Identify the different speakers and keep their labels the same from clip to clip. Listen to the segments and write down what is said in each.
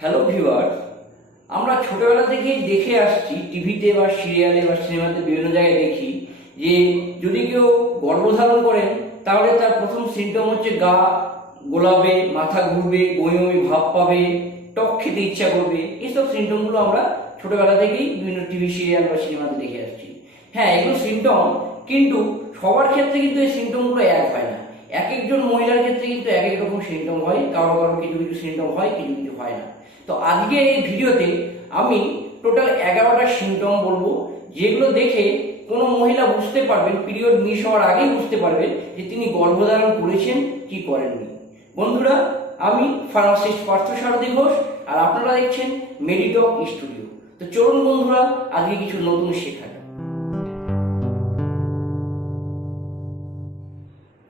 Speaker 1: Hello viewer আমরা ছোটবেলা থেকেই দেখে আসছি টিভিতে বা সিরিয়ালে বা সিনেমাতে বিভিন্ন জায়গায় দেখি যে যদি কেউ গর্ভধারণ করেন তাহলে তার প্রথম সিমটম হচ্ছে গা গোলাবে মাথা ঘুরবে, বমি বমি ভাব পাবে, টক খেতে ইচ্ছা করবে। এইসব সিমটমগুলো আমরা ছোটবেলা থেকেই বিভিন্ন টিভি সিরিয়াল বা সিনেমাতে দেখে আসছি। হ্যাঁ এগুলো সিমটম কিন্তু সবার ক্ষেত্রে কিন্তু এই সিমটমগুলো এক হয় না। এক একজন মহিলার ক্ষেত্রে কিন্তু এক এক রকম সিমটম হয়, কারও কারও কিছু কিছু সিমটম হয়, কিছু কিছু হয় না। তো আজকের এই ভিডিওতে আমি টোটাল এগারোটা সিমটম বলব, যেগুলো দেখে কোনো মহিলা বুঝতে পারবেন পিরিয়ড মিস হওয়ার আগেই বুঝতে পারবেন যে তিনি গর্ভধারণ করেছেন, কি করেননি। বন্ধুরা, আমি ফার্মাসিস্ট পার্থ সারথী ঘোষ, আর আপনারা দেখছেন মেডিটক স্টুডিও তো চলুন বন্ধুরা, আজকে কিছু নতুন শেখা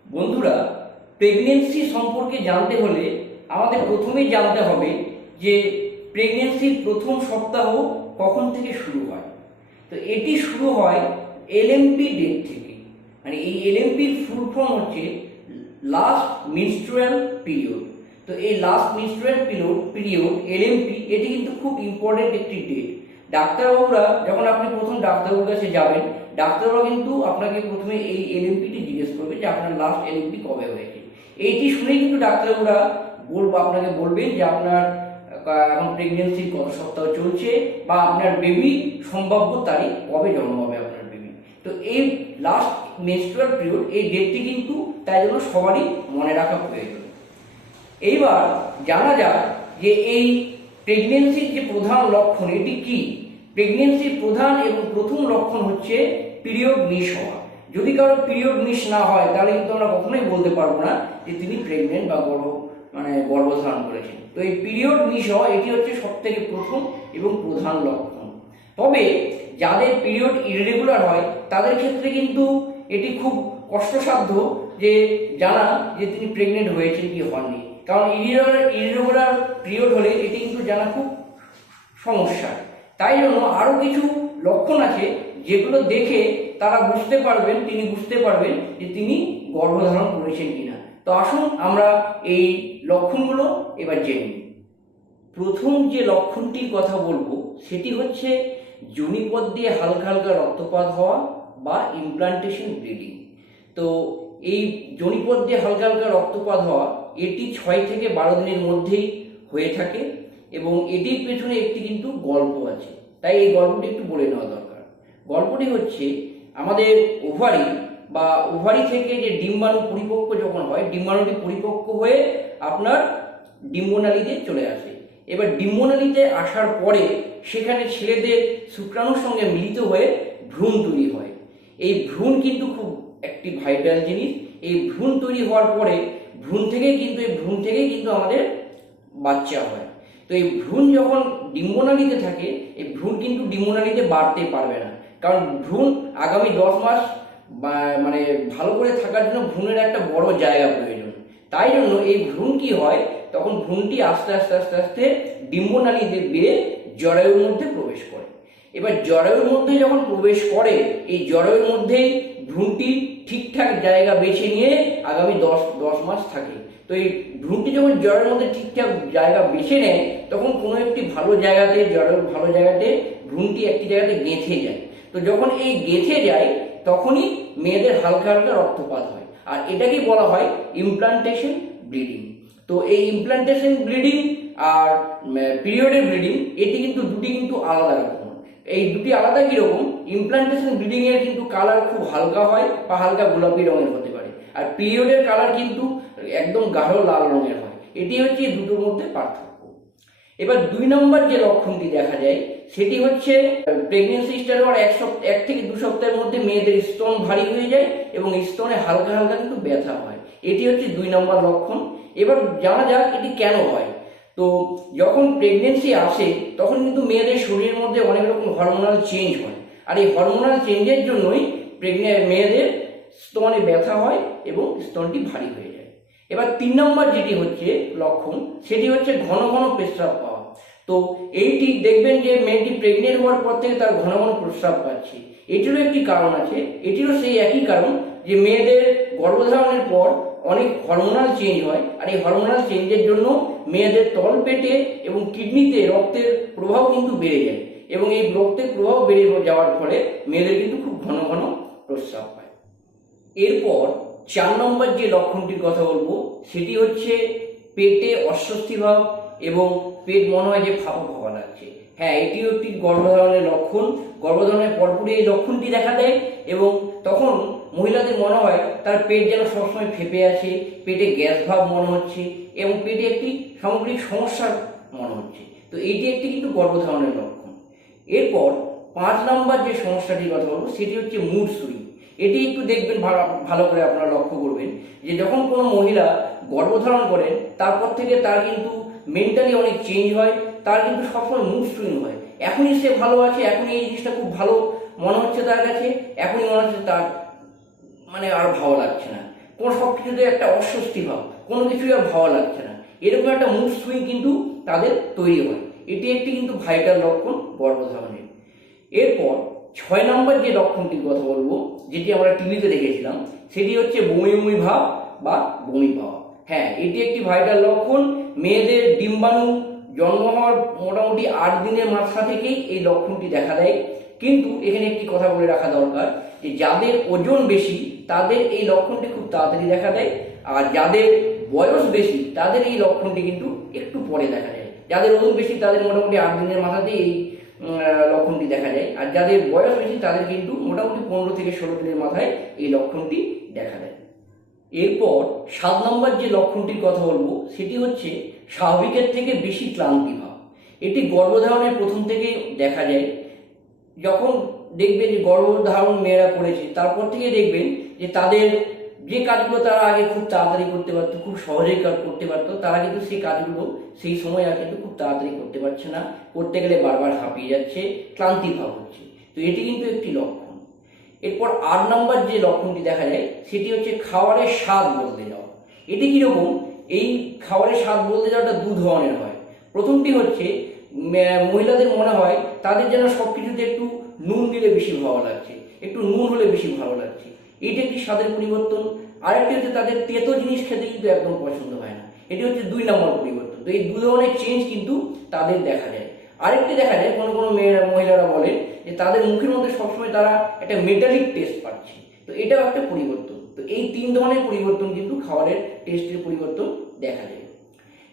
Speaker 1: বন্ধুরা প্রেগনেন্সি সম্পর্কে জানতে হলে আমাদের প্রথমেই জানতে হবে যে প্রেগনেন্সির প্রথম সপ্তাহ কখন থেকে শুরু হয়? তো এটি শুরু হয় এলএমপি ডেট থেকে। মানে এই এলএমপির ফুল ফর্ম হচ্ছে লাস্ট মিনস্ট্রুয়াল পিরিয়ড তো এই last menstrual period period LMP এটি কিন্তু খুব ইম্পর্টেন্ট একটি ডেট ডাক্তারবাবুরা, যখন আপনি প্রথম ডাক্তারবাবুর কাছে যাবেন ডাক্তারবাবু কিন্তু আপনাকে প্রথমে এই এলএমপিটি জিজ্ঞেস করবে যে আপনার লাস্ট এলএমপি কবে হয়েছে। এইটি শুনেই কিন্তু ডাক্তারবাবুরা বলব আপনাকে বলবেন যে আপনার এখন প্রেগনেন্সি কত সপ্তাহ চলছে বা আপনার বেবি সম্ভাব্য তারিখ কবে জন্ম হবে আপনার বেবি তো এই লাস্ট মেনস্ট্রুয়াল পিরিয়ড এই ডেটটি কিন্তু তাই জন্য সবারই মনে রাখা প্রয়োজন। এইবার জানা যাক যে এই প্রেগনেন্সির যে প্রধান লক্ষণ, এটি কি? প্রেগনেন্সির প্রধান এবং প্রথম লক্ষণ হচ্ছে পিরিয়ড মিস হওয়া। যদি কারও পিরিয়ড মিস না হয়, তাহলে কিন্তু আমরা কখনোই বলতে পারব না যে তিনি প্রেগনেন্ট বা গর্ভ মানে গর্ভধারণ করেছেন। তো এই পিরিয়ড মিস হওয়া এটি হচ্ছে সব থেকে প্রথম এবং প্রধান লক্ষণ। তবে যাদের পিরিয়ড ইরেগুলার হয়, তাদের ক্ষেত্রে কিন্তু এটি খুব কষ্টসাধ্য যে জানা যে তিনি প্রেগনেন্ট হয়েছেন কি হননি। কারণ ইরেগুলার ইরেগুলার পিরিয়ড হলে এটি কিন্তু জানা খুব সমস্যা। তাই জন্য আরও কিছু লক্ষণ আছে যেগুলো দেখে তারা বুঝতে পারবেন, তিনি বুঝতে পারবেন যে তিনি গর্ভধারণ করেছেন কিনা। তো আসুন আমরা এই লক্ষণগুলো এবার জেনে নিই। প্রথম যে লক্ষণটির কথা বলব, সেটি হচ্ছে জনিপদ দিয়ে হালকা হালকা রক্তপাত হওয়া বা ইমপ্লান্টেশন ব্লিডিং তো এই জনিপদ দিয়ে হালকা হালকা রক্তপাত হওয়া, এটি ছয় থেকে বারো দিনের মধ্যেই হয়ে থাকে এবং এটির পেছনে একটি কিন্তু গল্প আছে। তাই এই গল্পটি একটু বলে নেওয়া দরকার। গল্পটি হচ্ছে, আমাদের ওভারি বা ওভারি থেকে যে ডিম্বাণু পরিপক্ক যখন হয়, ডিম্বাণুটি পরিপক্ক হয়ে আপনার ডিম্বনালীতে চলে আসে। এবার ডিম্বনালীতে আসার পরে সেখানে ছেলেদের শুক্রাণুর সঙ্গে মিলিত হয়ে ভ্রূণ তৈরি হয়। এই ভ্রূণ কিন্তু খুব একটি ভাইটাল জিনিস। এই ভ্রূণ তৈরি হওয়ার পরে ভ্রূণ থেকেই কিন্তু, এই ভ্রূণ থেকেই কিন্তু আমাদের বাচ্চা হয়। তো এই ভ্রূণ যখন ডিম্বনালীতে থাকে, এই ভ্রূণ কিন্তু ডিম্বনালীতে বাড়তে পারবে না। কারণ ভ্রূণ আগামী দশ মাস মানে ভালো করে থাকার জন্য ভ্রূণের একটা বড় জায়গা প্রয়োজন। তাই জন্য এই ভ্রূণ কি হয়? তখন ভ্রূণটি আস্তে আস্তে আস্তে আস্তে ডিম্বনালীতে বেয়ে জরায়ুর মধ্যে প্রবেশ করে। এবার জরায়ুর মধ্যে যখন প্রবেশ করে, এই জরায়ুর মধ্যেই ভ্রূণটি ঠিকঠাক জায়গা বেছে নিয়ে আগামী দশ দশ মাস থাকে। তো এই ভ্রূণটি যখন জরায়ুর মধ্যে ঠিকঠাক জায়গা বেছে নেয়, তখন কোনো একটি ভালো জায়গাতে, জরায়ুর ভালো জায়গাতে ভ্রূণটি একটি জায়গাতে গেঁথে যায়। তো যখন এই গেঁথে যায়, তখনই মেয়েদের হালকা হালকা রক্তপাত হয়। আর এটাকেই বলা হয় ইমপ্লান্টেশন ব্লিডিং তো এই ইমপ্লান্টেশন ব্লিডিং আর পিরিয়ডের ব্লিডিং এটি কিন্তু দুটি কিন্তু আলাদা রকম। এই দুটি আলাদা কীরকম? ইমপ্লান্টেশন ব্লিডিং এর কিন্তু কালার খুব হালকা হয় বা হালকা গোলাপি রঙের হতে পারে। আর পিরিয়ডের কালার কিন্তু একদম গাঢ় লাল রঙের হয়। এটি হচ্ছে দুটোর মধ্যে পার্থক্য। এবার দুই নম্বর যে লক্ষণটি দেখা যায় সেটি হচ্ছে প্রেগনেন্সি স্টার্ট হওয়ার এক সপ্তাহ, এক থেকে দু সপ্তাহের মধ্যে মেয়েদের স্তন ভারী হয়ে যায় এবং স্তনে হালকা হালকা কিন্তু ব্যথা হয়। এটি হচ্ছে দুই নম্বর লক্ষণ। এবার জানা যাক এটি কেন হয়। তো যখন প্রেগনেন্সি আসে, তখন কিন্তু মেয়েদের শরীরের মধ্যে অনেক রকম হরমোনাল চেঞ্জ হয়। আর এই হরমোনাল চেঞ্জের জন্যই প্রেগনে মেয়েদের স্তনে ব্যথা হয় এবং স্তনটি ভারী হয়ে যায়। এবার তিন নম্বর যেটি হচ্ছে লক্ষণ, সেটি হচ্ছে ঘন ঘন প্রস্রাব পাওয়া। তো এইটি দেখবেন যে মেয়েটি প্রেগনেন্ট হওয়ার পর থেকে তার ঘন ঘন প্রস্রাব পাচ্ছে। এটিরও একটি কারণ আছে। এটিরও সেই একই কারণ যে মেয়েদের গর্ভধারণের পর অনেক হরমোনাল চেঞ্জ হয় আর এই হরমোনাল চেঞ্জের জন্য মেয়েদের তল পেটে এবং কিডনিতে রক্তের প্রভাব কিন্তু বেড়ে যায় এবং এই রক্তের প্রভাব বেড়ে যাওয়ার ফলে মেয়েদের কিন্তু খুব ঘন ঘন প্রস্রাব পায়। এরপর চার নম্বর যে লক্ষণটির কথা বলব, সেটি হচ্ছে পেটে অস্বস্তি ভাব এবং পেট মনে হয় যে ফাঁপা ফাঁপা লাগছে হ্যাঁ এটিও একটি গর্ভধারণের লক্ষণ। গর্ভধারণের পরপরই এই লক্ষণটি দেখা দেয় এবং তখন মহিলাদের মনে হয় তার পেট যেন সবসময় ফেপে আছে, পেটে গ্যাস ভাব মনে হচ্ছে এবং পেটে একটি সামগ্রিক সমস্যার মনে হচ্ছে। তো এটি একটি কিন্তু গর্ভধারণের লক্ষণ। এরপর পাঁচ নম্বর যে সমস্যাটির কথা বলব, সেটি হচ্ছে মুড সুইং। এটি একটু দেখবেন ভালো ভালো করে আপনারা লক্ষ্য করবেন যে যখন কোনো মহিলা গর্ভধারণ করেন, তারপর থেকে তার কিন্তু মেন্টালি অনেক চেঞ্জ হয়, তার কিন্তু সবসময় মুড সুইং হয়। এখনই সে ভালো আছে, এখনই এই জিনিসটা খুব ভালো মনে হচ্ছে তার কাছে, এখনই মনে হচ্ছে তার মানে আর ভালো লাগছে না। কোনো সব কিছুতে একটা অস্বস্তি ভাব, কোনো কিছুই আর ভালো লাগছে না। এরকম একটা মুড সুইং কিন্তু তাদের তৈরি হয়। এটি একটি কিন্তু ভাইটাল লক্ষণ গর্ভধারণের। এরপর ছয় নম্বর যে লক্ষণটির কথা বলব, যেটি আমরা টিভিতে দেখেছিলাম, সেটি হচ্ছে বমি বমি ভাব বা বমি পাওয়া। হ্যাঁ এটি একটি ভাইটাল লক্ষণ। মেয়েদের ডিম্বাণু জন্ম হওয়ার মোটামুটি আট দিনের মাথা থেকেই এই লক্ষণটি দেখা দেয়। কিন্তু এখানে একটি কথা বলে রাখা দরকার যে, যাদের ওজন বেশি, তাদের এই লক্ষণটি খুব তাড়াতাড়ি দেখা দেয়। আর যাদের বয়স বেশি, তাদের এই লক্ষণটি কিন্তু একটু পরে দেখা যায় যাদের ওজন বেশি, তাদের মোটামুটি আট দিনের মাথাতেই এই লক্ষণটি দেখা যায় আর যাদের বয়স বেশি, তাদের কিন্তু মোটামুটি পনেরো থেকে ষোলো দিনের মাথায় এই লক্ষণটি দেখা দেয়। এরপর সাত নম্বর যে লক্ষণটির কথা বলব, সেটি হচ্ছে স্বাভাবিকের থেকে বেশি ক্লান্তি ভাব। এটি গর্ভধারণের প্রথম থেকে দেখা যায়। যখন দেখবেন যে গর্ভধারণ মেয়েরা করেছে, তারপর থেকে দেখবেন যে তাদের যে কাজগুলো তারা আগে খুব তাড়াতাড়ি করতে পারতো, খুব সহজেই কাজ করতে পারতো, তারা কিন্তু সেই কাজগুলো সেই সময় আর কিন্তু খুব তাড়াতাড়ি করতে পারছে না। করতে গেলে বারবার হাঁপিয়ে যাচ্ছে, ক্লান্তি ভাব হচ্ছে। তো এটি কিন্তু একটি লক্ষণ। এরপর আট নম্বর যে লক্ষণটি দেখা যায়, সেটি হচ্ছে খাবারের স্বাদ বদলে যাওয়া এটি কীরকম? এই খাবারের স্বাদ বলতে যাওয়াটা দু ধরনের হয়। প্রথমটি হচ্ছে মহিলাদের মনে হয় তাদের যেন সব কিছুতে একটু নুন দিলে বেশি ভালো লাগছে, একটু নুন হলে বেশি ভালো লাগছে। এইটা একটি স্বাদের পরিবর্তন। আরেকটি হচ্ছে তাদের তেতো জিনিস খেতে কিন্তু একদম পছন্দ হয় না। এটি হচ্ছে দুই নম্বর পরিবর্তন। তো এই দু ধরনের চেঞ্জ কিন্তু তাদের দেখা যায়। আরেকটি দেখা যায়, কোনো কোনো মেয়েরা মহিলারা বলেন যে তাদের মুখের মধ্যে সবসময় তারা একটা মেটালিক টেস্ট পাচ্ছে। তো এটাও একটা পরিবর্তন। তো এই তিন ধরনের পরিবর্তন কিন্তু খাবারের টেস্টের পরিবর্তন দেখা যায়।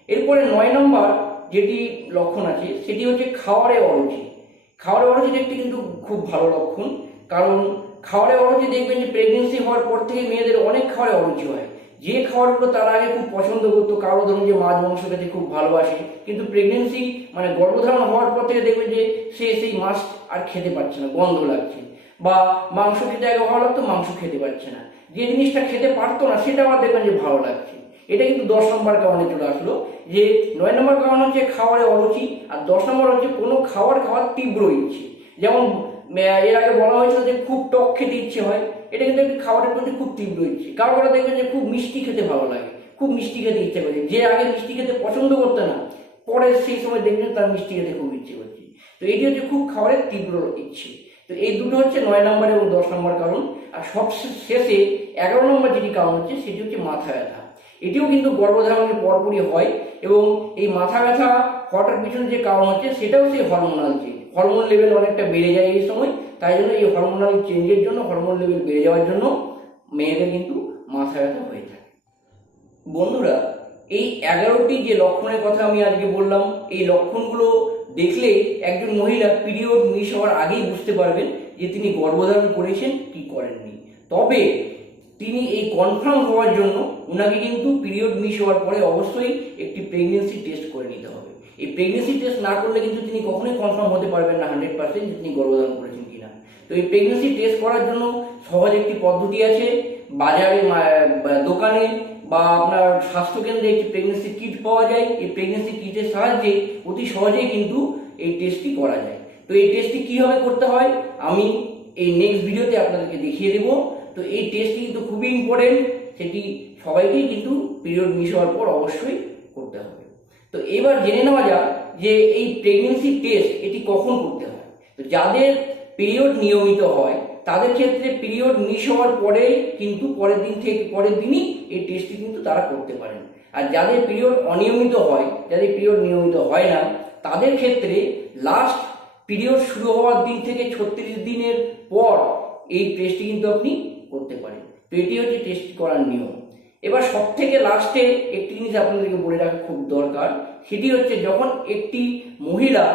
Speaker 1: এরপরে নয় নম্বর যেটি লক্ষণ আছে, সেটি হচ্ছে খাওয়ারে অরুচি। খাওয়ারে অরুচির একটি কিন্তু খুব ভালো লক্ষণ। কারণ খাওয়ারে অরুচি দেখবেন যে প্রেগনেন্সি হওয়ার পর থেকে মেয়েদের অনেক খাওয়ারে অরুচি হয়। যে খাবারগুলো তারা আগে খুব পছন্দ করতো, কারও ধরুন যে মাছ মাংস খেতে খুব ভালোবাসে, কিন্তু প্রেগনেন্সি মানে গর্ভধারণ হওয়ার পর থেকে দেখবে যে সে সেই মাছ আর খেতে পারছে না, গন্ধ লাগছে। বা মাংস খেতে আগে ভালো লাগতো, মাংস খেতে পারছে না। যে জিনিসটা খেতে পারতো না, সেটা আবার দেখবেন যে ভালো লাগছে। এটা কিন্তু দশ নম্বর কারণে চলে আসলো যে নয় নম্বর কারণ হচ্ছে খাবারে অরুচি, আর দশ নম্বর হচ্ছে কোনো খাবার খাওয়ার তীব্র ইচ্ছে। যেমন এর আগে বলা হয়েছিল যে খুব টক খেতে ইচ্ছে হয়। এটা কিন্তু একটি খাবারের প্রতি খুব তীব্র ইচ্ছে। কারও কারও দেখবেন যে খুব মিষ্টি খেতে ভালো লাগে, খুব মিষ্টি খেতে ইচ্ছে করে। যে আগে মিষ্টি খেতে পছন্দ করতে না, পরে সেই সময় দেখবেন তার মিষ্টি খেতে খুব ইচ্ছে করছে। তো এটি হচ্ছে খুব খাবারের তীব্র ইচ্ছে। তো এই দুটো হচ্ছে নয় নম্বর এবং দশ নম্বর কারণ। আর সব শেষে এগারো নম্বর যেটি কারণ হচ্ছে, সেটি হচ্ছে মাথা ব্যথা। এটিও কিন্তু গর্ভধারণের পরপরই হয় এবং এই মাথা ব্যথা হওয়াটার পিছনে যে কারণ হচ্ছে, সেটাও সেই হরমোনাল চেঞ্জ হরমোন লেভেল অনেকটা বেড়ে যায় এই সময়, তাই জন্য এই হরমোনাল চেঞ্জের জন্য হরমোন লেভেল বেড়ে যাওয়ার জন্য মেয়েদের কিন্তু মাথা ব্যথা হয়ে থাকে বন্ধুরা, এই এগারোটি যে লক্ষণের কথা আমি আজকে বললাম, এই লক্ষণগুলো দেখলে একজন মহিলা পিরিয়ড মিস হওয়ার আগেই বুঝতে পারবেন যে তিনি গর্ভধারণ করেছেন, কি করেননি। তবে তিনি এই কনফার্ম হওয়ার জন্য ওনাকে কিন্তু পিরিয়ড মিস হওয়ার পরে অবশ্যই একটি প্রেগনেন্সি টেস্ট করে নিতে হবে। এই প্রেগনেন্সি টেস্ট না করলে কিন্তু তিনি কখনোই কনফার্ম হতে পারবেন না হান্ড্রেড পার্সেন্ট তিনি গর্ভধারণ করেছেন কিনা। তো এই প্রেগনেন্সি টেস্ট করার জন্য সহজ একটি পদ্ধতি আছে। বাজারে দোকানে বা আপনার স্বাস্থ্যকেন্দ্রে একটি প্রেগনেন্সি কিট পাওয়া যায়। এই প্রেগনেন্সি কিটের সাহায্যে অতি সহজেই কিন্তু এই টেস্টটি করা যায়। তো এই টেস্টটি কীভাবে করতে হয়? আমি এই নেক্সট ভিডিওতে আপনাদেরকে দেখিয়ে দেবো। তো এই টেস্টটি কিন্তু খুবই ইম্পর্টেন্ট সেটি সবাইকেই কিন্তু পিরিয়ড মিস হওয়ার পর অবশ্যই তো এবার জেনে নেওয়া যাক যে এই প্রেগনেন্সি টেস্ট এটি কখন করতে হয়। তো যাদের পিরিয়ড নিয়মিত হয়, তাদের ক্ষেত্রে পিরিয়ড মিস হওয়ার পরে কিন্তু পরের দিন থেকে পরের দিনই এই টেস্টটি কিন্তু তারা করতে পারেন। আর যাদের পিরিয়ড অনিয়মিত হয়, যাদের পিরিয়ড নিয়মিত হয় না, তাদের ক্ষেত্রে লাস্ট পিরিয়ড শুরু হওয়ার দিন থেকে ছত্রিশ দিনের পর এই টেস্টটি কিন্তু আপনি করতে পারেন। তো এটি হচ্ছে টেস্ট করার নিয়ম। এবার সব থেকে লাস্টে একটি জিনিস আপনাদেরকে বলে রাখা খুব দরকার, সেটি হচ্ছে যখন একটি মহিলা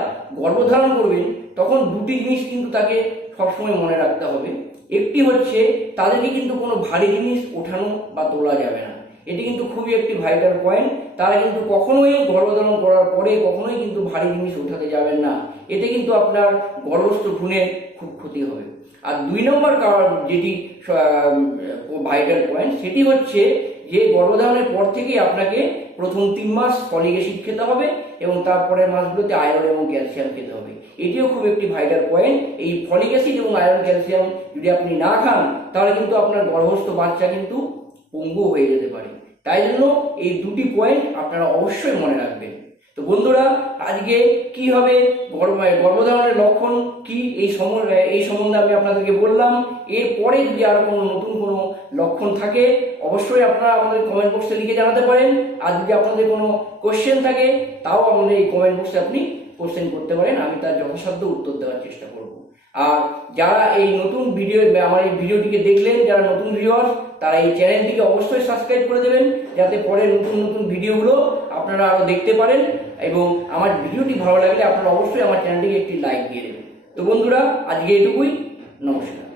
Speaker 1: গর্ভধারণ করবেন, তখন দুটি জিনিস কিন্তু তাকে সবসময় মনে রাখতে হবে। একটি হচ্ছে তাদেরকে কিন্তু কোনো ভারী জিনিস ওঠানো বা তোলা যাবে না। এটি কিন্তু খুবই একটি ভাইটাল পয়েন্ট তারা কিন্তু কখনোই গর্ভধারণ করার পরে কখনোই কিন্তু ভারী জিনিস ওঠাতে যাবেন না। এতে কিন্তু আপনার গর্ভস্থ ভ্রূণের খুব ক্ষতি হবে। আর দুই নম্বর যেটি ভাইটাল পয়েন্ট সেটি হচ্ছে যে গর্ভধারণের পর থেকেই আপনাকে প্রথম তিন মাস ফলিক অ্যাসিড খেতে হবে এবং তারপরের মাসগুলোতে আয়রন এবং ক্যালসিয়াম খেতে হবে। এটিও খুব একটি ভাইটাল পয়েন্ট। এই ফলিক অ্যাসিড এবং আয়রন ক্যালসিয়াম যদি আপনি না খান, তাহলে কিন্তু আপনার গর্ভস্থ বাচ্চা কিন্তু পঙ্গু হয়ে যেতে পারে। তাই জন্য এই দুটি পয়েন্ট আপনারা অবশ্যই মনে রাখবেন। তো বন্ধুরা, আজকে কি হবে? গর্ভ গর্ভধারণের লক্ষণ কি? এই এই সম্বন্ধে আমি আপনাদেরকে বললাম। এরপরে যদি আরও কোনো নতুন কোনো লক্ষণ থাকে, অবশ্যই আপনারা আমাদের কমেন্ট বক্সে লিখে জানাতে পারেন। আর যদি আপনাদের কোনো কোশ্চেন থাকে, তাও আমাদের এই কমেন্ট বক্সে আপনি কোশ্চেন করতে পারেন। আমি তার যথাসাধ্য উত্তর দেওয়ার চেষ্টা করব। আর যারা এই নতুন ভিডিও আমার এই ভিডিওটিকে দেখলেন, যারা নতুন ভিউয়ার্স তারা এই চ্যানেলটিকে অবশ্যই সাবস্ক্রাইব করে দেবেন। যাতে পরে নতুন নতুন ভিডিওগুলো আপনারা আরও দেখতে পারেন। এবং আমার ভিডিওটি ভালো লাগলে আপনারা অবশ্যই আমার চ্যানেলটিকে একটি লাইক দিয়ে দেবেন। তো বন্ধুরা, আজকে এটুকুই। নমস্কার।